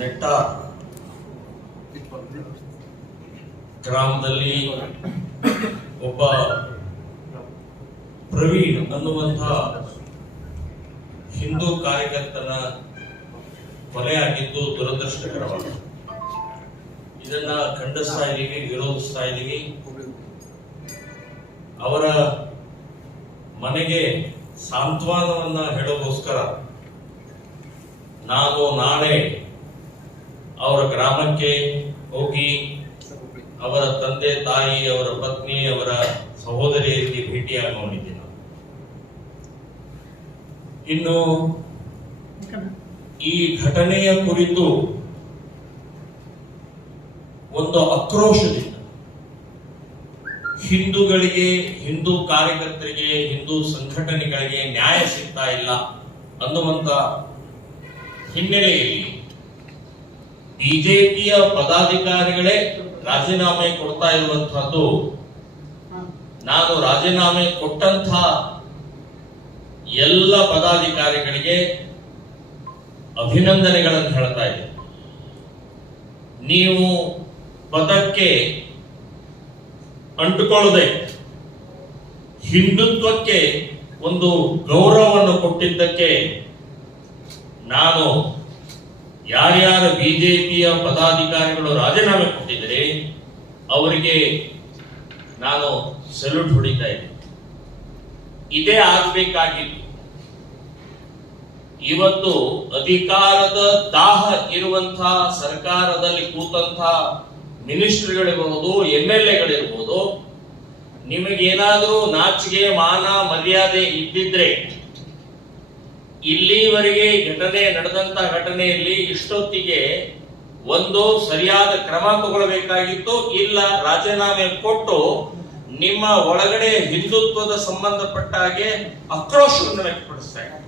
ನೆಟ್ಟ ಗ್ರಾಮದಲ್ಲಿ ಒಬ್ಬ ಪ್ರವೀಣ್ ಅನ್ನುವಂಥ ಹಿಂದೂ ಕಾರ್ಯಕರ್ತನ ಕೊಲೆಯಾಗಿದ್ದು ದುರದೃಷ್ಟಕರವಾಗಿದೆ. ಇದನ್ನ ಖಂಡಿಸ್ತಾ ಇದ್ದೀವಿ, ವಿರೋಧಿಸ್ತಾ ಇದ್ದೀವಿ. ಅವರ ಮನೆಗೆ ಸಾಂತ್ವನವನ್ನ ಹೇಳೋಗೋಸ್ಕರ ನಾನು ನಾಳೆ ಅವರ ಗ್ರಾಮಕ್ಕೆ ಹೋಗಿ ಅವರ ತಂದೆ ತಾಯಿ, ಅವರ ಪತ್ನಿ, ಅವರ ಸಹೋದರಿಯರಿಗೆ ಭೇಟಿಯಾಗಿದ್ದೇನೆ. ಇನ್ನು ಈ ಘಟನೆಯ ಕುರಿತು ಒಂದು ಆಕ್ರೋಶದಿಂದ ಹಿಂದೂಗಳಿಗೆ, ಹಿಂದೂ ಕಾರ್ಯಕರ್ತರಿಗೆ, ಹಿಂದೂ ಸಂಘಟನೆಗಳಿಗೆ ನ್ಯಾಯ ಸಿಗ್ತಾ ಇಲ್ಲ ಅನ್ನುವಂತ ಹಿನ್ನೆಲೆಯಲ್ಲಿ ಬಿಜೆಪಿಯ ಪದಾಧಿಕಾರಿಗಳೇ ರಾಜೀನಾಮೆ ಕೊಡ್ತಾ ಇರುವಂತಹದ್ದು, ನಾನು ರಾಜೀನಾಮೆ ಕೊಟ್ಟಂತ ಎಲ್ಲ ಪದಾಧಿಕಾರಿಗಳಿಗೆ ಅಭಿನಂದನೆಗಳನ್ನು ಹೇಳ್ತಾ ಇದ್ದೇನೆ. ನೀವು ಪದಕ್ಕೆ ಅಂಟುಕೊಳ್ಳದೆ ಹಿಂದುತ್ವಕ್ಕೆ ಒಂದು ಗೌರವವನ್ನು ಕೊಟ್ಟಿದ್ದಕ್ಕೆ ನಾನು ಯಾರ್ಯಾರ ಬಿಜೆಪಿಯ ಪದಾಧಿಕಾರಿಗಳು ರಾಜೀನಾಮೆ ಕೊಟ್ಟಿದ್ದಾರೆ ಅವರಿಗೆ ನಾನು ಸಲ್ಯೂಟ್ ಹೊಡಿತಾ ಇದ್ದೀನಿ. ಇದೇ ಆಗಬೇಕಾಗಿತ್ತು. ಇವತ್ತು ಅಧಿಕಾರದ ದಾಹ ಇರುವಂತಹ ಸರ್ಕಾರದಲ್ಲಿ ಕೂತಂತ ಮಿನಿಸ್ಟರ್ಗಳಿರ್ಬೋದು, MLAಗಳಿರ್ಬೋದು, ನಿಮಗೇನಾದರೂ ನಾಚಿಕೆ, ಮಾನ, ಮರ್ಯಾದೆ ಇದ್ದಿದ್ರೆ ಇಲ್ಲಿವರೆಗೆ ಘಟನೆ ನಡೆದಂತ ಘಟನೆಯಲ್ಲಿ ಇಷ್ಟೊತ್ತಿಗೆ ಒಂದು ಸರಿಯಾದ ಕ್ರಮ ತಗೊಳ್ಬೇಕಾಗಿತ್ತು. ಇಲ್ಲ ರಾಜೀನಾಮೆ ಕೊಟ್ಟು ನಿಮ್ಮ ಒಳಗಡೆ ಹಿಂದುತ್ವದ ಸಂಬಂಧಪಟ್ಟ ಹಾಗೆ ಆಕ್ರೋಶವನ್ನು ವ್ಯಕ್ತಪಡಿಸ್ತಾ ಇದ್ದಾರೆ.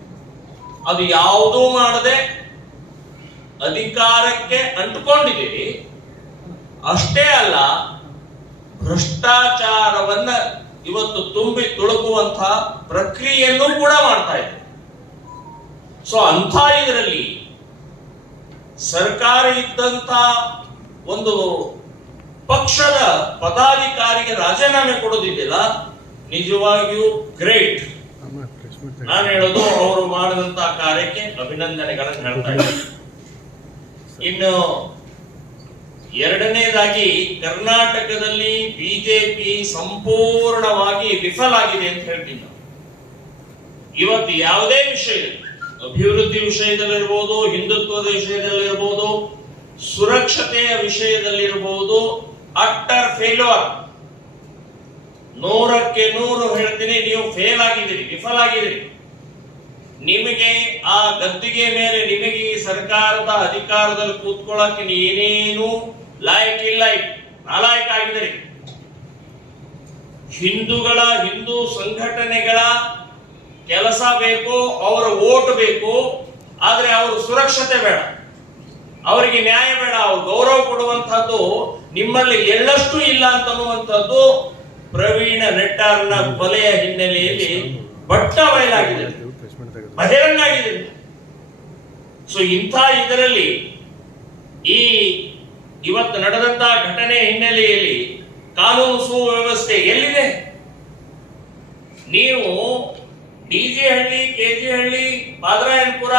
ಅದು ಯಾವುದೂ ಮಾಡದೆ ಅಧಿಕಾರಕ್ಕೆ ಅಂಟುಕೊಂಡಿದ್ದೀರಿ. ಅಷ್ಟೇ ಅಲ್ಲ, ಭ್ರಷ್ಟಾಚಾರವನ್ನ ಇವತ್ತು ತುಂಬಿ ತುಳುಕುವಂತಹ ಪ್ರಕ್ರಿಯೆಯನ್ನು ಕೂಡ ಮಾಡ್ತಾ ಇದೆ. ಸೊ ಅಂಥ ಇದರಲ್ಲಿ ಸರ್ಕಾರ ಇದ್ದಂತ ಒಂದು ಪಕ್ಷದ ಪದಾಧಿಕಾರಿಗೆ ರಾಜೀನಾಮೆ ಕೊಡೋದಿದೆಯಲ್ಲ, ನಿಜವಾಗಿಯೂ ಗ್ರೇಟ್. ನಾನು ಹೇಳೋದು ಅವರು ಮಾಡಿದಂತಹ ಕಾರ್ಯಕ್ಕೆ ಅಭಿನಂದನೆಗಳನ್ನು ಹೇಳ್ತಾ ಇದ್ದೀನಿ. ಇನ್ನು ಎರಡನೇದಾಗಿ, ಕರ್ನಾಟಕದಲ್ಲಿ ಬಿಜೆಪಿ ಸಂಪೂರ್ಣವಾಗಿ ವಿಫಲ ಆಗಿದೆ ಅಂತ ಹೇಳ್ತೀನಿ. ಇವತ್ತು ಯಾವುದೇ ವಿಷಯ, ಅಭಿವೃದ್ಧಿ ವಿಷಯದಲ್ಲಿರ್ಬೋದು, ಹಿಂದುತ್ವದ ವಿಷಯದಲ್ಲಿರ್ಬೋದು, ಸುರಕ್ಷತೆಯ ವಿಷಯದಲ್ಲಿರ್ಬೋದು, ಅಟ್ಟರ್ ಫೇಲ್ಯೂರ್. 100ಕ್ಕೆ 100 ಹೇಳ್ತೀನಿ, ನೀವು ಫೇಲ್ ಆಗಿದ್ದೀರಿ, ವಿಫಲ ಆಗಿದ್ದೀರಿ. ನಿಮಗೆ ಆ ಗದ್ದಿಗೆ ಮೇಲೆ, ನಿಮಗೆ ಈ ಸರ್ಕಾರದ ಅಧಿಕಾರದಲ್ಲಿ ಕೂತ್ಕೊಳ್ಳಕ್ಕೆ ಏನೇನು ಲಾಯಕ್ ಇಲ್ಲ, ನಾಲಾಯಕ್ ಆಗಿದ್ದೀರಿ. ಹಿಂದೂ ಸಂಘಟನೆಗಳ ಕೆಲಸ ಬೇಕು, ಅವರ ಓಟ್ ಬೇಕು, ಆದ್ರೆ ಅವ್ರ ಸುರಕ್ಷತೆ ಬೇಡ, ಅವರಿಗೆ ನ್ಯಾಯ ಬೇಡ, ಅವ್ರು ಗೌರವ ಕೊಡುವಂತಹದ್ದು ನಿಮ್ಮಲ್ಲಿ ಎಳ್ಳಷ್ಟು ಇಲ್ಲ ಅಂತನ್ನುವಂಥದ್ದು ಪ್ರವೀಣ ನೆಟ್ಟಾರ್ನ ಕೊಲೆಯ ಹಿನ್ನೆಲೆಯಲ್ಲಿ ಬಟ್ಟ ಬಯಲಾಗಿದೆ, ಬಹಿರಂಗ ಆಗಿದೆ. ಸೊ ಇಂಥ ಇದರಲ್ಲಿ ಇವತ್ತು ನಡೆದಂತಹ ಘಟನೆ ಹಿನ್ನೆಲೆಯಲ್ಲಿ ಕಾನೂನು ಸುವ್ಯವಸ್ಥೆ ಎಲ್ಲಿದೆ? ನೀವು ಡಿಜೆಹಳ್ಳಿ, ಕೆಜೆಹಳ್ಳಿ, ಪಾದರಾಯನಪುರ,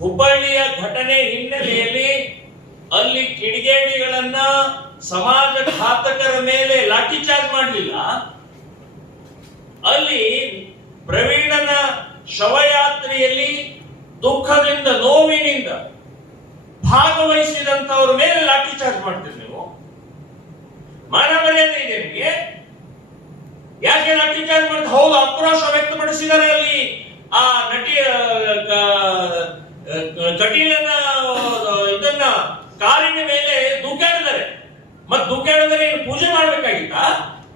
ಹುಬ್ಬಳ್ಳಿಯ ಘಟನೆ ಹಿನ್ನೆಲೆಯಲ್ಲಿ ಅಲ್ಲಿ ಕಿಡಿಗೇಡಿಗಳನ್ನ, ಸಮಾಜ ಘಾತಕರ ಮೇಲೆ ಲಾಠಿ ಚಾರ್ಜ್ ಮಾಡಲಿಲ್ಲ. ಅಲ್ಲಿ ಪ್ರವೀಣನ ಶವಯಾತ್ರೆಯಲ್ಲಿ ದುಃಖದಿಂದ, ನೋವಿನಿಂದ ಭಾಗವಹಿಸಿದಂತವ್ರ ಮೇಲೆ ಲಾಠಿ ಚಾರ್ಜ್ ಮಾಡ್ತೀರಿ. ನೀವು ಮಾನ ಮರ್ಯಾದೆ ಇದೆ ನಿಮಗೆ? ಯಾಕೆ ಲಾಠಿ ಚಾರ್ಜ್ ಮಾಡ್ತಾ? ಹೌದು, ಆಕ್ರೋಶ ವ್ಯಕ್ತಪಡಿಸಿದ್ದಾರೆ. ಅಲ್ಲಿ ಆ ನಟಿ ಕಟೀಲನ ಇದನ್ನ ಕಾರಿನ ಮೇಲೆ ದೂಕಾಡಿದ್ದಾರೆ. ಮತ್ ದೂಕಾಡಿದರೆ ಏನು ಪೂಜೆ ಮಾಡ್ಬೇಕಾಗಿತ್ತ?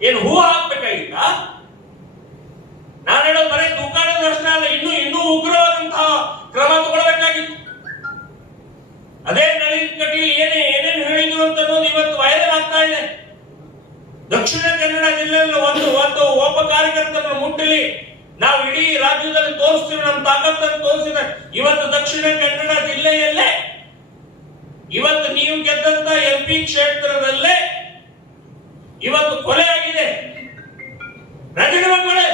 ಏನು ಹೂ ಹಾಕ್ಬೇಕಾಗಿತ್ತ? ನಾನು ಹೇಳೋದು ಬರೀ ದೂಕಾಡೋದಷ್ಟೇ ಅಲ್ಲ, ಇನ್ನೂ ಉಗ್ರವಾದಂತಹ ಕ್ರಮ ತಗೊಳ್ಬೇಕಾಗಿತ್ತು. ಅದೇ ನಳಿನ್ ಕಟೀಲ್ ಏನೇನು ಹೇಳಿದ್ರು ಅಂತ ಅನ್ನೋದು ಇವತ್ತು ವೈರಲ್ ಆಗ್ತಾ ಇದೆ. ದಕ್ಷಿಣ ಕನ್ನಡ ಜಿಲ್ಲೆಯಲ್ಲಿ ಒಬ್ಬ ಕಾರ್ಯಕರ್ತರನ್ನು ಮುಟ್ಟಲಿ, ನಾವು ಇಡೀ ರಾಜ್ಯದಲ್ಲಿ ತೋರಿಸ್ತೀವಿ, ನಮ್ಮ ತಾಕತ್ತನ್ನು ತೋರಿಸಿದ. ಇವತ್ತು ದಕ್ಷಿಣ ಕನ್ನಡ ಜಿಲ್ಲೆಯಲ್ಲೇ ಉಡುಪಿ ಕ್ಷೇತ್ರದಲ್ಲೇ ಇವತ್ತು ಕೊಲೆ ಆಗಿದೆ. ರಾಜೀನಾಮೆ ಕೊಡೆ.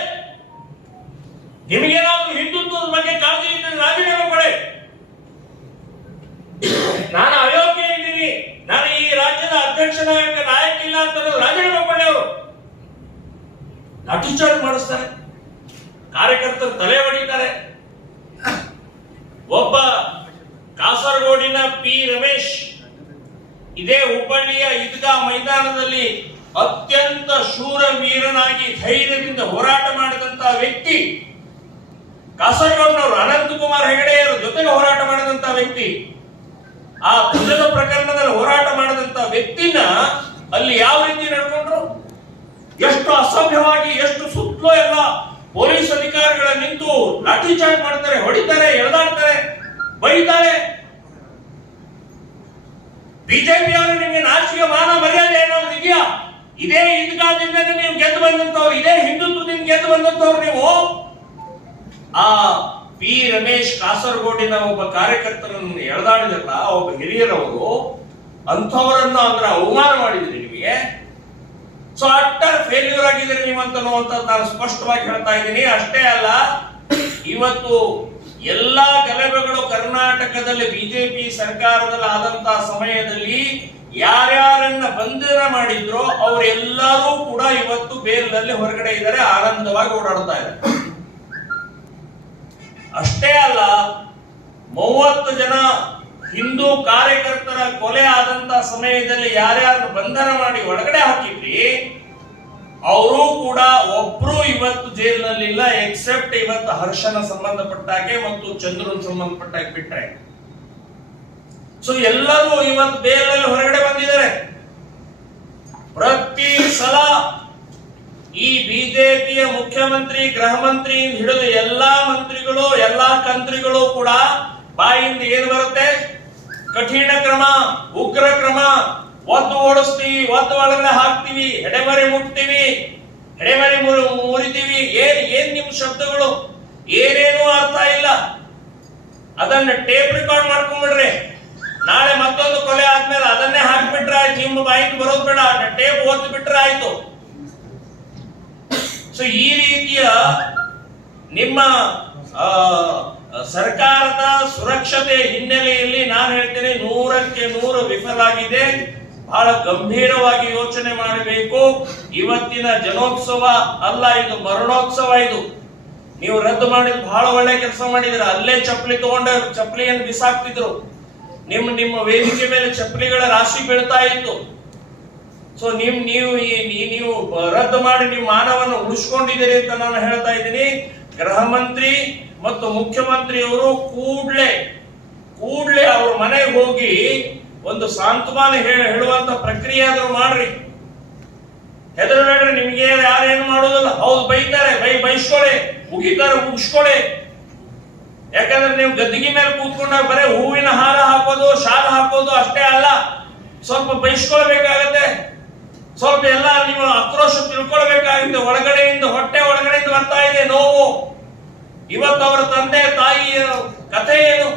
ನಿಮಗೇನಾದ್ರೂ ಹಿಂದುತ್ವದ ಬಗ್ಗೆ ಕಾಳಜಿ ಇದ್ದರೆ ರಾಜೀನಾಮೆ ಕೊಡೆ. ನಾನು ಅಯೋಗ್ಯ ಇದ್ದೀನಿ, ನಾನು ಈ ರಾಜ್ಯದ ಅಧ್ಯಕ್ಷ ನಾಯಕ ಇಲ್ಲ ಅಂತ ರಾಜೀನಾಮೆ ಕೊಡೆ. ಅವರು ಲಾಠಿಚಾರ್ಜ್ ಮಾಡಿಸ್ತಾರೆ, ಕಾರ್ಯಕರ್ತರು ತಲೆ ಹೊಡಿತಾರೆ. ಒಬ್ಬ ಕಾಸರಗೋಡಿನ ಪಿ ರಮೇಶ್ ಇದೇ ಹುಬ್ಬಳ್ಳಿಯ ಈದ್ಗಾ ಮೈದಾನದಲ್ಲಿ ಅತ್ಯಂತ ಶೂರ ವೀರನಾಗಿ ಧೈರ್ಯದಿಂದ ಹೋರಾಟ ಮಾಡಿದಂತಹ ವ್ಯಕ್ತಿ, ಕಾಸರಗೋಡಿನವರು ಅನಂತಕುಮಾರ್ ಹೆಗಡೆಯರ ಜೊತೆಗೆ ಹೋರಾಟ ಮಾಡಿದಂತಹ ವ್ಯಕ್ತಿ, ಆ ಭುಜದ ಪ್ರಕರಣದಲ್ಲಿ ಹೋರಾಟ ಮಾಡಿದಂತಹ ವ್ಯಕ್ತಿನ ಅಲ್ಲಿ ಯಾವ ರೀತಿ ನಡ್ಕೊಂಡ್ರು, ಎಷ್ಟು ಅಸಭ್ಯವಾಗಿ, ಎಷ್ಟು ಸುತ್ತಲೂ ಎಲ್ಲ ಪೊಲೀಸ್ ಅಧಿಕಾರಿಗಳ ನಿಂತು ಲಾಠಿ ಚಾರ್ಜ್ ಮಾಡ್ತಾರೆ, ಹೊಡಿತಾರೆ, ಎಳೆದಾಡ್ತಾರೆ, ಬೈತಾರೆ. ಬಿಜೆಪಿಯವರು ನಿಮಗೆ ನಾಚಿಕೆ ಮಾನ ಮರ್ಯಾದೆ ಏನಾದ್ರು ಇದೆಯಾ? ಇದೇ ಈದ್ಗಾದಿಂದ ನೀವು ಗೆದ್ದು ಬಂದಂತವ್ರು, ಇದೇ ಹಿಂದುತ್ವದಿಂದ ಗೆದ್ದು ಬಂದಂತವ್ರು ನೀವು. ಆ ಪಿ ರಮೇಶ್ ಕಾಸರಗೋಡಿನ ಒಬ್ಬ ಕಾರ್ಯಕರ್ತರನ್ನು ಎಳೆದಾಡಿದ್ರಲ್ಲ, ಒಬ್ಬ ಹಿರಿಯರವರು, ಅಂಥವರನ್ನು ಅಂದ್ರೆ ಅವಮಾನ ಮಾಡಿದ್ರಿ ನಿಮಗೆ. ಸೊ ಅಟ್ಟರ್ ಫೇಲ್ಯೂರ್ ಆಗಿದ್ರೆ ನೀವಂತ ನಾನು ಸ್ಪಷ್ಟವಾಗಿ ಹೇಳ್ತಾ ಇದ್ದೀನಿ. ಅಷ್ಟೇ ಅಲ್ಲ, ಇವತ್ತು ಎಲ್ಲಾ ಗಲಭೆಗಳು ಕರ್ನಾಟಕದಲ್ಲಿ ಬಿಜೆಪಿ ಸರ್ಕಾರದಲ್ಲಿ ಆದಂತಹ ಸಮಯದಲ್ಲಿ ಯಾರ್ಯಾರನ್ನ ಬಂಧನ ಮಾಡಿದ್ರೋ ಅವರೆಲ್ಲರೂ ಕೂಡ ಇವತ್ತು ಬೇಲ್ನಲ್ಲಿ ಹೊರಗಡೆ ಇದ್ದಾರೆ, ಆನಂದವಾಗಿ ಓಡಾಡ್ತಾ ಇದ್ದಾರೆ. ಅಷ್ಟೇ ಅಲ್ಲ, 30 ಜನ ಹಿಂದೂ ಕಾರ್ಯಕರ್ತರ ಕೊಲೆ ಆದಂತ ಸಮಯದಲ್ಲಿ ಯಾರ್ಯಾರು ಬಂಧನ ಮಾಡಿ ಒಳಗಡೆ ಹಾಕಿದ್ರಿ ಅವರು ಕೂಡ ಒಬ್ರು ಇವತ್ತು ಜೈಲಿನಲ್ಲಿಲ್ಲ, ಎಕ್ಸೆಪ್ಟ್ ಇವತ್ತು ಹರ್ಷನ ಸಂಬಂಧಪಟ್ಟಾಗೆ ಮತ್ತು ಚಂದ್ರನ್ ಸಂಬಂಧಪಟ್ಟಾಗೆ ಬಿಟ್ರೆ. ಸೊ ಎಲ್ಲರೂ ಇವತ್ತು ಬೇಲಲ್ಲಿ ಹೊರಗಡೆ ಬಂದಿದ್ದಾರೆ. ಪ್ರತಿ ಸಲ ಈ ಬಿಜೆಪಿಯ ಮುಖ್ಯಮಂತ್ರಿ, ಗೃಹ ಮಂತ್ರಿ ಹಿಡಿದು ಎಲ್ಲಾ ಮಂತ್ರಿಗಳು, ಎಲ್ಲಾ ಕಂತ್ರಿಗಳು ಕೂಡ ಬಾಯಿಂದ ಏನು ಬರುತ್ತೆ? ಕಠಿಣ ಕ್ರಮ, ಉಗ್ರ ಕ್ರಮ, ಒದ್ದು ಓಡಿಸ್ತೀವಿ, ಒದ್ದು ಒಳಗಡೆ ಹಾಕ್ತಿವಿ, ಎಡೆಮರೆ ಮುಟ್ತೀವಿ, ಎಡೆಮರೆ ಮುರಿತೀವಿ. ಏನ್ ನಿಮ್ ಶಬ್ದಗಳು? ಏನೇನು ಅರ್ಥ ಇಲ್ಲ. ಅದನ್ನ ಟೇಪ್ ರೆಕಾರ್ಡ್ ಮಾಡ್ಕೊಂಡ್ಬಿಡ್ರಿ. ನಾಳೆ ಮತ್ತೊಂದು ಕೊಲೆ ಆದ್ಮೇಲೆ ಅದನ್ನೇ ಹಾಕ್ಬಿಟ್ರೆ ಆಯ್ತು, ನಿಮ್ಮ ಬಾಯಿಗೆ ಬರೋದು ಬೇಡ, ಟೇಪ್ ಓದ್ ಬಿಟ್ರೆ ಆಯ್ತು. ಸೊ ಈ ರೀತಿಯ ನಿಮ್ಮ ಸರ್ಕಾರದ ಸುರಕ್ಷತೆ ಹಿನ್ನೆಲೆಯಲ್ಲಿ ನಾನು ಹೇಳ್ತೇನೆ, 100ಕ್ಕೆ 100 ವಿಫಲ ಆಗಿದೆ. ಬಹಳ ಗಂಭೀರವಾಗಿ ಯೋಚನೆ ಮಾಡಬೇಕು. ಇವತ್ತಿನ ಜನೋತ್ಸವ ಅಲ್ಲ, ಇದು ಮರಣೋತ್ಸವ. ಇದು ನೀವು ರದ್ದು ಮಾಡಿದ್ ಬಹಳ ಒಳ್ಳೆ ಕೆಲಸ ಮಾಡಿದ್ರೆ. ಅಲ್ಲೇ ಚಪ್ಪಲಿ ತಗೊಂಡ ಚಪ್ಪಲಿಯನ್ನು ಬಿಸಾಕ್ತಿದ್ರು. ನಿಮ್ಮ ವೇದಿಕೆ ಮೇಲೆ ಚಪ್ಪಲಿಗಳ ರಾಶಿ ಬೀಳ್ತಾ ಇತ್ತು. ಸೊ ನೀವು ರದ್ದು ಮಾಡಿ ನಿಮ್ಮ ಮಾನವನ್ನು ಉಳಿಸ್ಕೊಂಡಿದ್ದೀರಿ ಅಂತ ನಾನು ಹೇಳ್ತಾ ಇದ್ದೀನಿ. ಗೃಹ ಮಂತ್ರಿ ಮತ್ತು ಮುಖ್ಯಮಂತ್ರಿಯವರು ಕೂಡ್ಲೆ ಅವ್ರ ಮನೆಗೆ ಹೋಗಿ ಒಂದು ಸಾಂತ್ವನ ಹೇಳುವಂತ ಪ್ರಕ್ರಿಯೆ ಆದ್ರೂ ಮಾಡ್ರಿ. ಹೆದರಬೇಡ್ರಿ, ನಿಮ್ಗೆ ಯಾರೇನು ಮಾಡೋದಿಲ್ಲ. ಹೌದು, ಬೈತಾರೆ, ಬೈಸ್ಕೊಳೆ, ಮುಗಿತಾರೆ, ಮುಗಿಸ್ಕೊಳೆ. ಯಾಕಂದ್ರೆ ನೀವು ಗದ್ದಿಗೆ ಮೇಲೆ ಕೂತ್ಕೊಂಡಾಗ ಬರೇ ಹೂವಿನ ಹಾರ ಹಾಕೋದು, ಶಾಲ ಹಾಕೋದು ಅಷ್ಟೇ ಅಲ್ಲ, ಸ್ವಲ್ಪ ಬೈಸ್ಕೊಳ್ಬೇಕಾಗತ್ತೆ. ಸ್ವಲ್ಪ ಎಲ್ಲ ನೀವು ಆಕ್ರೋಶ ತಿಳ್ಕೊಳ್ಬೇಕಾಗಿದೆ. ಒಳಗಡೆಯಿಂದ, ಹೊಟ್ಟೆ ಒಳಗಡೆಯಿಂದ ಬರ್ತಾ ಇದೆ ನೋವು. ಇವತ್ತು ಅವರ ತಂದೆ ತಾಯಿಯ ಕಥೆ ಏನು?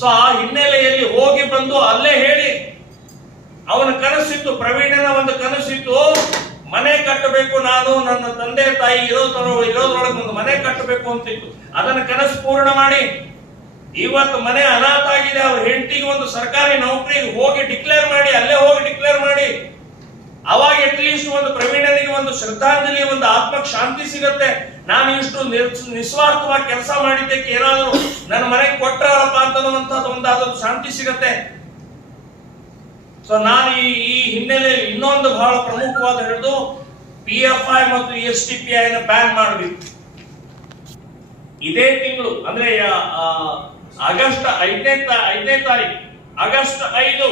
ಸೊ ಆ ಹಿನ್ನೆಲೆಯಲ್ಲಿ ಹೋಗಿ ಬಂದು ಅಲ್ಲೇ ಹೇಳಿ. ಅವನ ಕನಸಿತ್ತು, ಪ್ರವೀಣನ ಒಂದು ಕನಸಿತ್ತು, ಮನೆ ಕಟ್ಟಬೇಕು, ನಾನು ನನ್ನ ತಂದೆ ತಾಯಿ ಇರೋದ್ರೊಳಗೆ ಒಂದು ಮನೆ ಕಟ್ಟಬೇಕು ಅಂತಿತ್ತು. ಅದನ್ನ ಕನಸು ಪೂರ್ಣ ಮಾಡಿ ಇವತ್ತು ಮನೆ ಅನಾಥ ಆಗಿದೆ. ಅವ್ರ ಹೆಂಡತಿಗೆ ಒಂದು ಸರ್ಕಾರಿ ನೌಕರಿ ಹೋಗಿ ಡಿಕ್ಲೇರ್ ಮಾಡಿ, ಅಲ್ಲೇ ಹೋಗಿ ಡಿಕ್ಲೇರ್ ಮಾಡಿ. ಅವಾಗ ಅಟ್ಲೀಸ್ಟ್ ಒಂದು ಪ್ರವೀಣನಿಗೆ ಒಂದು ಶ್ರದ್ಧಾಂಜಲಿ, ಒಂದು ಆತ್ಮಕ್ಕೆ ಶಾಂತಿ ಸಿಗತ್ತೆ. ನಾನು ಇಷ್ಟು ನಿಸ್ವಾರ್ಥವಾಗಿ ಕೆಲಸ ಮಾಡಿದ್ದಕ್ಕೆ ಏನಾದ್ರು ನನ್ನ ಮನೆಗೆ ಕೊಟ್ಟರಪ್ಪ ಅಂತನ್ನುವಂಥದ್ದು ಒಂದಾದ್ರೂ ಶಾಂತಿ ಸಿಗತ್ತೆ. ಸೊ ನಾನು ಈ ಹಿನ್ನೆಲೆಯಲ್ಲಿ ಇನ್ನೊಂದು ಬಹಳ ಪ್ರಮುಖವಾದ ಹೇಳುದು, PFI ಮತ್ತು STPI ಬ್ಯಾನ್ ಮಾಡಬೇಕು. ಇದೇ ತಿಂಗಳು ಅಂದ್ರೆ ಆಗಸ್ಟ್ 5ನೇ ತಾರೀಕು, ಆಗಸ್ಟ್ 5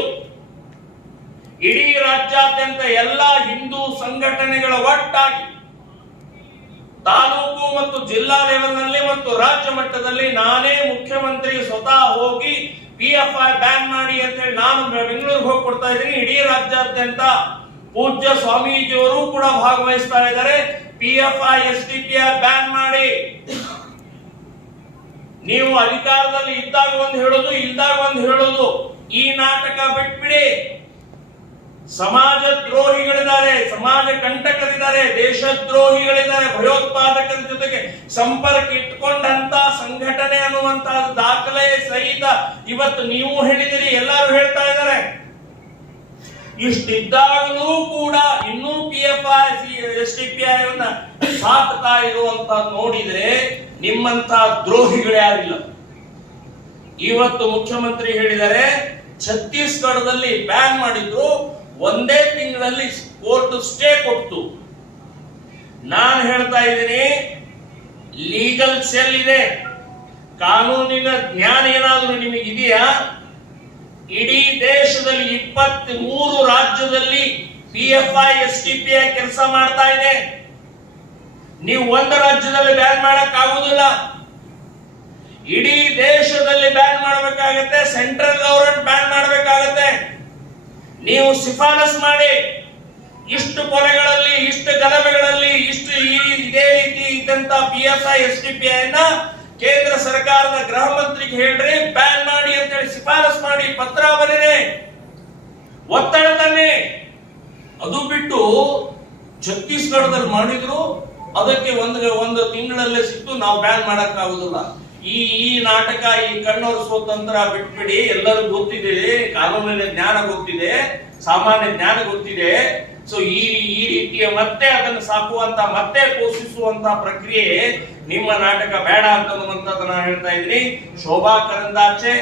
ಇಡೀ ರಾಜ್ಯಾದ್ಯಂತ ಎಲ್ಲಾ ಹಿಂದೂ ಸಂಘಟನೆಗಳ ಒಟ್ಟಾಗಿ ತಾಲೂಕು ಮತ್ತು ಜಿಲ್ಲಾ ಲೆವೆಲ್ನಲ್ಲಿ ಮತ್ತು ರಾಜ್ಯ ಮಟ್ಟದಲ್ಲಿ ನಾನೇ ಮುಖ್ಯಮಂತ್ರಿ ಸ್ವತಃ ಹೋಗಿ PFI ಬ್ಯಾನ್ ಮಾಡಿ ಅಂತ ಹೇಳಿ ನಾನು ಬೆಂಗಳೂರಿಗೆ ಹೋಗಿ ಕೊಡ್ತಾ ಇದ್ದೀನಿ. ಇಡೀ ರಾಜ್ಯಾದ್ಯಂತ ಪೂಜ್ಯ ಸ್ವಾಮೀಜಿಯವರು ಕೂಡ ಭಾಗವಹಿಸ್ತಾ ಇದ್ದಾರೆ. PFI STPI ಬ್ಯಾನ್ ಮಾಡಿ. ನೀವು ಅಧಿಕಾರದಲ್ಲಿ ಇದ್ದಾಗ ಒಂದು ಹೇಳೋದು, ಇಲ್ದಾಗ ಒಂದು ಹೇಳೋದು, ಈ ನಾಟಕ ಬಿಟ್ಬಿಡಿ. ಸಮಾಜ ದ್ರೋಹಿಗಳಿದ್ದಾರೆ, ಸಮಾಜ ಕಂಟಕರಿದ್ದಾರೆ, ದೇಶದ್ರೋಹಿಗಳಿದ್ದಾರೆ, ಭಯೋತ್ಪಾದಕರ ಜೊತೆಗೆ ಸಂಪರ್ಕ ಇಟ್ಕೊಂಡಂತ ಸಂಘಟನೆ ಅನ್ನುವಂತಹ ದಾಖಲೆ ಸಹಿತ ಇವತ್ತು ನೀವು ಹೇಳಿದಿರಿ, ಎಲ್ಲರೂ ಹೇಳ್ತಾ ಇದ್ದಾರೆ. ಇಷ್ಟಿದ್ದಾಗಲೂ ಕೂಡ ಇನ್ನೂ PFI SDPI ಸಾಕ್ತಾ ಇರುವಂತ ನೋಡಿದ್ರೆ ನಿಮ್ಮಂತ ದ್ರೋಹಿಗಳು ಯಾರಿಲ್ಲ. ಇವತ್ತು ಮುಖ್ಯಮಂತ್ರಿ ಹೇಳಿದರೆ ಛತ್ತೀಸ್ಗಢದಲ್ಲಿ ಬ್ಯಾನ್ ಮಾಡಿದ್ರು, ಒಂದೇ ತಿಂಗಳಲ್ಲಿ ಕೋರ್ಟ್ ಸ್ಟೇ ಕೊಟ್ಟು. ನಾನು ಹೇಳ್ತಾ ಇದ್ದೀನಿ, ಲೀಗಲ್ ಸೆಲ್ ಇದೆ, ಕಾನೂನಿನ ಜ್ಞಾನ ಏನಾದರೂ ನಿಮಗಿದೆಯಾ? ಇಡೀ ದೇಶದಲ್ಲಿ 23 ರಾಜ್ಯದಲ್ಲಿ PFI SDPI ಕೆಲಸ ಮಾಡ್ತಾ ಇದೆ. ನೀವು ಒಂದು ರಾಜ್ಯದಲ್ಲಿ ಬ್ಯಾನ್ ಮಾಡಕ್ ಆಗುದಿಲ್ಲ, ಇಡೀ ದೇಶದಲ್ಲಿ ಬ್ಯಾನ್ ಮಾಡಬೇಕಾಗತ್ತೆ. ಸೆಂಟ್ರಲ್ ಗವರ್ಮೆಂಟ್ ಬ್ಯಾನ್ ಮಾಡಬೇಕಾಗತ್ತೆ. ನೀವು ಶಿಫಾರಸ್ ಮಾಡಿ, ಇಷ್ಟು ಕೊಲೆಗಳಲ್ಲಿ, ಇಷ್ಟು ಗಲಭೆಗಳಲ್ಲಿ, ಇಷ್ಟು ಇದೇ ರೀತಿ ಇದ್ದಂತ PFI SDPI ಕೇಂದ್ರ ಸರ್ಕಾರದ ಗೃಹ ಮಂತ್ರಿಗೆ ಹೇಳ್ರಿ, ಬ್ಯಾನ್ ಮಾಡಿ ಅಂತ ಹೇಳಿ ಶಿಫಾರಸ್ ಮಾಡಿ, ಪತ್ರ ಬರೀರಿ, ಒತ್ತಡ ತನ್ನಿ. ಅದು ಬಿಟ್ಟು ಛತ್ತೀಸ್ಗಢದಲ್ಲಿ ಮಾಡಿದ್ರು, ಅದಕ್ಕೆ ಒಂದು ತಿಂಗಳಲ್ಲೇ ಸಿಕ್ತು, ನಾವು ಬ್ಯಾನ್ ಮಾಡಕ್ ಆಗುದಿಲ್ಲ. ಈ ನಾಟಕ, ಈ ಕಣ್ಣೋರ್ಸುವ ತಂತ್ರ ಬಿಟ್ಬಿಡಿ. ಎಲ್ಲರಿಗೂ ಗೊತ್ತಿದೆ, ಕಾನೂನಿನ ಜ್ಞಾನ ಗೊತ್ತಿದೆ, ಸಾಮಾನ್ಯ ಜ್ಞಾನ ಗೊತ್ತಿದೆ. ಸೊ ಈ ರೀತಿಯ ಮತ್ತೆ ಅದನ್ನು ಸಾಕುವಂತ, ಮತ್ತೆ ಪೋಷಿಸುವಂತ ಪ್ರಕ್ರಿಯೆ ನಿಮ್ಮ ನಾಟಕ ಬೇಡ ಅಂತನ್ನುವಂಥದ್ದನ್ನ ಹೇಳ್ತಾ ಇದ್ದೀನಿ. ಶೋಭಾ ಕರಂದಾಚೆ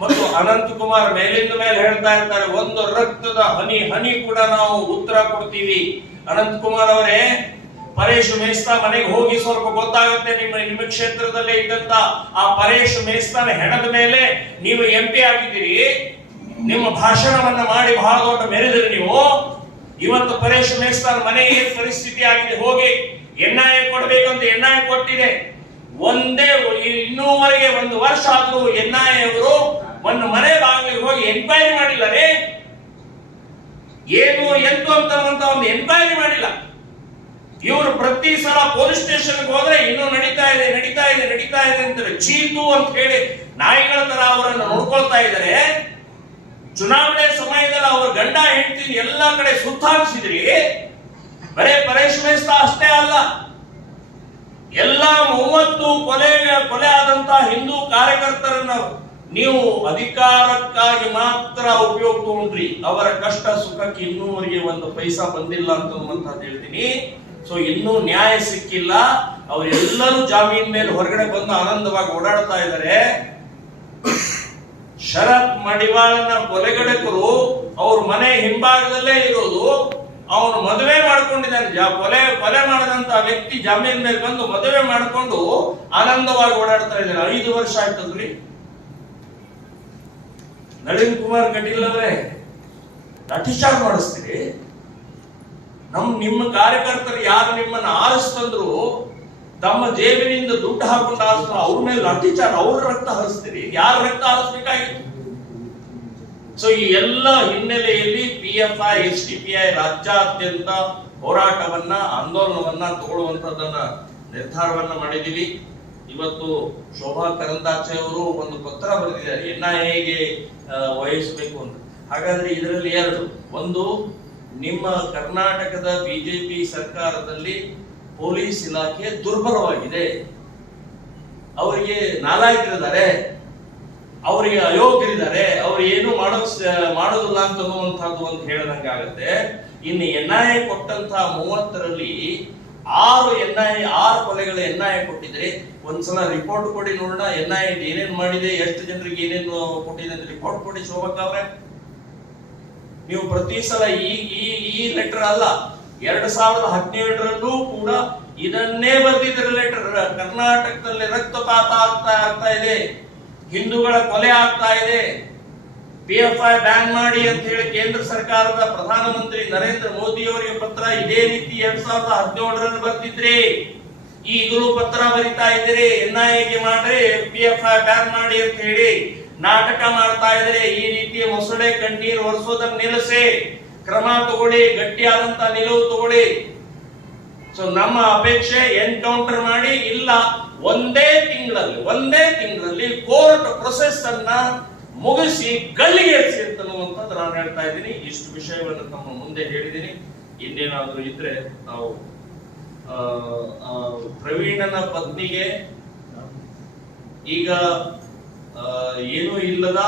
ಮತ್ತು ಅನಂತ್ ಕುಮಾರ್ ಮೇಲಿಂದ ಮೇಲೆ ಹೇಳ್ತಾ ಇರ್ತಾರೆ, ಒಂದು ರಕ್ತದ ಹನಿ ಕೂಡ ನಾವು ಉತ್ತರ ಕೊಡ್ತೀವಿ. ಅನಂತ್ ಕುಮಾರ್ ಅವರೇ, ಪರೇಶ್ ಮೇಸ್ತಾ ಮನೆಗೆ ಹೋಗಿ ಸ್ವಲ್ಪ ಗೊತ್ತಾಗುತ್ತೆ. ನಿಮ್ಮ ಕ್ಷೇತ್ರದಲ್ಲೇ ಇದ್ದಂತ ಆ ಪರೇಶ್ ಮೇಸ್ತಾನ ಹೆಣದ ಮೇಲೆ ನೀವು MP ಆಗಿದ್ದೀರಿ. ನಿಮ್ಮ ಭಾಷಣವನ್ನ ಮಾಡಿ ಬಹಳ ದೊಡ್ಡ ಮೆರೆದಿರಿ ನೀವು. ಇವತ್ತು ಪರೇಶ್ ಮೇಸ್ತಾನ ಮನೆ ಏನ್ ಪರಿಸ್ಥಿತಿ ಆಗಿದೆ, ಹೋಗಿ NIA ಕೊಡಬೇಕಂತ NIA ಕೊಟ್ಟಿದೆ. ಇನ್ನೂವರೆಗೆ 1 ವರ್ಷ ಆದ್ರೂ NIA ಅವರು ಒಂದು ಮನೆ ಬಾಗಿಲಿಗೆ ಹೋಗಿ ಎನ್ಕ್ವೈರಿ ಮಾಡಿಲ್ಲ ರೀ. ಏನು ಎಂತು ಅಂತ ಒಂದು ಎನ್ಕ್ವೈರಿ ಮಾಡಿಲ್ಲ. ಇವರು ಪ್ರತಿ ಸಲ ಪೊಲೀಸ್ ಸ್ಟೇಷನ್ಗೆ ಹೋದ್ರೆ ಇನ್ನೂ ನಡೀತಾ ಇದೆ ಅಂತಾರೆ. ಚೀತು ಅಂತ ಹೇಳಿ ನಾಯಿಗಳ ತರ ಅವರನ್ನು ನೋಡ್ಕೊಳ್ತಾ ಇದ್ದಾರೆ. ಚುನಾವಣೆ ಸಮಯದಲ್ಲಿ ಅವರ ಗಂಡ ಹೆಂಡತಿ ಎಲ್ಲಾ ಕಡೆ ಸುತ್ತಾಕ್ಸಿದ್ರಿ. ಬರೇ ಪರೇಶ್ ಮೇಸ್ತಾ ಅಷ್ಟೇ ಅಲ್ಲ, ಎಲ್ಲ 30 ಕೊಲೆ ಆದಂತ ಹಿಂದೂ ಕಾರ್ಯಕರ್ತರನ್ನ ನೀವು ಅಧಿಕಾರಕ್ಕಾಗಿ ಮಾತ್ರ ಉಪಯೋಗ ತಗೊಂಡ್ರಿ. ಅವರ ಕಷ್ಟ ಸುಖಕ್ಕೆ ಇನ್ನೂವರೆಗೆ 1 ಪೈಸಾ ಬಂದಿಲ್ಲ ಅಂತ ಹೇಳ್ತೀನಿ. ಸೊ ಇನ್ನೂ ನ್ಯಾಯ ಸಿಕ್ಕಿಲ್ಲ. ಅವರೆಲ್ಲರೂ ಜಾಮೀನ್ ಮೇಲೆ ಹೊರಗಡೆ ಬಂದು ಆನಂದವಾಗಿ ಓಡಾಡ್ತಾ ಇದ್ದಾರೆ. ಶರತ್ ಮಡಿವಾಳನ ಕೊಲೆಗಡಕರು ಅವ್ರ ಮನೆ ಹಿಂಭಾಗದಲ್ಲೇ ಇರೋದು. ಅವನು ಮದುವೆ ಮಾಡ್ಕೊಂಡಿದ್ದಾನೆ. ಕೊಲೆ ಮಾಡಿದಂತ ವ್ಯಕ್ತಿ ಜಾಮೀನ್ ಮೇಲೆ ಬಂದು ಮದುವೆ ಮಾಡಿಕೊಂಡು ಆನಂದವಾಗಿ ಓಡಾಡ್ತಾ ಇದ್ದಾನೆ. 5 ವರ್ಷ ಆಯ್ತದ್ರಿ. ನಳಿನ್ ಕುಮಾರ್ ಕಟೀಲ್ ಅವರೇ, ಲಾಠಿಚಾರ್ಜ್ ಮಾಡಿಸ್ತೀರಿ. ನಿಮ್ಮ ಕಾರ್ಯಕರ್ತರು ಯಾರು ನಿಮ್ಮನ್ನ ಆರಿಸ್ತಂದ್ರು, ತಮ್ಮ ಜೇಬಿನಿಂದ ದುಡ್ಡು ಹಾಕೊಂಡು ಆರಿಸ್ತಾರೆ, ಅವ್ರ ಮೇಲೆ ಲಾಠಿಚಾರ್ಜ್, ಅವ್ರ ರಕ್ತ ಹರಿಸ್ತೀರಿ. ಯಾರ ರಕ್ತ ಹರಿಸ್ಬೇಕಾಗಿತ್ತು? ಸೊ ಈ ಎಲ್ಲ ಹಿನ್ನೆಲೆಯಲ್ಲಿ PFI SDPI ರಾಜ್ಯಾದ್ಯಂತ ಹೋರಾಟವನ್ನ, ಆಂದೋಲನವನ್ನ ತಗೊಳ್ಳುವಂತದ್ದನ್ನ ನಿರ್ಧಾರವನ್ನ ಮಾಡಿದೀವಿ. ಇವತ್ತು ಶೋಭಾ ಕರಂದಾಚೆ ಅವರು ಒಂದು ಪತ್ರ ಬರೆದಿದ್ದಾರೆ, NIAಗೆ ವಹಿಸಬೇಕು ಅಂತ. ಹಾಗಾದ್ರೆ ಇದರಲ್ಲಿ 2, ಒಂದು, ನಿಮ್ಮ ಕರ್ನಾಟಕದ BJP ಸರ್ಕಾರದಲ್ಲಿ ಪೊಲೀಸ್ ಇಲಾಖೆ ದುರ್ಬಲವಾಗಿದೆ, ಅವರಿಗೆ ನಾಲಾಯಕರಿದ್ದಾರೆ, ಅವರಿಗೆ ಅಯೋಗ್ಯರಿದ್ದಾರೆ, ಅವ್ರು ಏನು ಮಾಡೋದಿಲ್ಲ ಅಂತನ್ನುವಂಥದ್ದು ಒಂದು ಹೇಳದಂಗೆ ಆಗುತ್ತೆ. ಇನ್ನು NIA ಕೊಟ್ಟಂತಹ 30ರಲ್ಲಿ 6 ಕೊಲೆಗಳ NIA ಕೊಟ್ಟಿದ್ರೆ, ಒಂದ್ಸಲ ರಿಪೋರ್ಟ್ ಕೊಡಿ ನೋಡೋಣ. NIA ಏನೇನ್ ಮಾಡಿದೆ, ಎಷ್ಟು ಜನರಿಗೆ ಏನೇನು ಕೊಟ್ಟಿದೆ ಅಂತ ರಿಪೋರ್ಟ್ ಕೊಡಿ ಶೋಭಕ್ಕ ಅವ್ರೆ. ನೀವು ಪ್ರತಿ ಸಲ ಈ ಲೆಟರ್ ಅಲ್ಲ, 2017ರಲ್ಲೂ ಕೂಡ ಇದನ್ನೇ ಬರೆದಿದ್ದ ಲೆಟರ್. ಕರ್ನಾಟಕದಲ್ಲಿ ರಕ್ತಪಾತ ಆಗ್ತಾ ಇದೆ, ಹಿಂದೂಗಳ ಕೊಲೆ ಆಗ್ತಾ ಇದೆ, PFI ಬ್ಯಾನ್ ಮಾಡಿ ಅಂತ ಹೇಳಿ ಕೇಂದ್ರ ಸರ್ಕಾರದ ಪ್ರಧಾನಮಂತ್ರಿ ನರೇಂದ್ರ ಮೋದಿ ಅವರಿಗೆ ಪತ್ರ ಇದೇ ರೀತಿ 2017ರಲ್ಲಿ ಬರ್ತಿದ್ರಿ. ಈಗಲೂ ಪತ್ರ ಬರಿತಾ ಇದ್ದೀರಿ, NIAಗೆ ಮಾಡ್ರಿ, PFI ಬ್ಯಾನ್ ಮಾಡಿ ಅಂತ ಹೇಳಿ ನಾಟಕ ಮಾಡ್ತಾ ಇದ್ರೆ. ಈ ರೀತಿಯ ಮೊಸಳೆ ಕಣ್ಣೀರು ಒರೆಸೋದನ್ನ ನಿಲ್ಲಿಸಿ, ಕ್ರಮ ತಗೊಳ್ಳಿ, ಗಟ್ಟಿಯಾದಂತ ನಿಲುವು ತಗೊಳ್ಳಿ. ಸೊ ನಮ್ಮ ಅಪೇಕ್ಷೆ ಎನ್ಕೌಂಟರ್ ಮಾಡಿ, ಇಲ್ಲ ಒಂದೇ ತಿಂಗಳಲ್ಲಿ ಕೋರ್ಟ್ ಪ್ರೊಸೆಸ್ ಅನ್ನ ಮುಗಿಸಿ ಗಲ್ಲಿಗೇರಿಸಿ ಅಂತನ್ನುವಂಥದ್ದು ನಾನು ಹೇಳ್ತಾ ಇದ್ದೀನಿ. ಇಷ್ಟು ವಿಷಯವನ್ನು ತಮ್ಮ ಮುಂದೆ ಹೇಳಿದ್ದೀನಿ. ಇನ್ನೇನಾದ್ರೂ ಇದ್ರೆ ನಾವು ಪ್ರವೀಣನ ಪತ್ನಿಗೆ ಈಗ ಏನೂ ಇಲ್ಲದ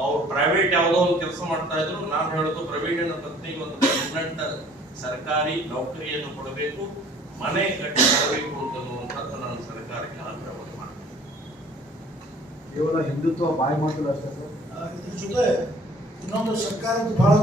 ಅವ್ರು ಪ್ರೈವೇಟ್ ಯಾವುದೋ ಒಂದು ಕೆಲಸ ಮಾಡ್ತಾ ಇದ್ರು. ನಾನು ಹೇಳೋದು ಪ್ರವೀಣನ ಪತ್ನಿಗೆ ಒಂದು ಪರ್ಮನೆಂಟ್ ಸರ್ಕಾರಿ ನೌಕರಿಯನ್ನು ಕೊಡಬೇಕು, ಮನೆ ಕಟ್ಟಿ ತರಬೇಕು ಅಂತನ್ನುವಂಥದ್ದು ನಾನು ಸರ್ಕಾರಕ್ಕೆ ಆಗ್ರಹವನ್ನು ಮಾಡ್ತೀನಿ. ಕೇವಲ ಹಿಂದುತ್ವ ಬಾಯಿ ಮಾತಲ್ಲ ಅಷ್ಟೇ ಸರ್. ಇದ್ರ ಜೊತೆ ಇನ್ನೊಂದು ಸರ್ಕಾರದ ಬಹಳ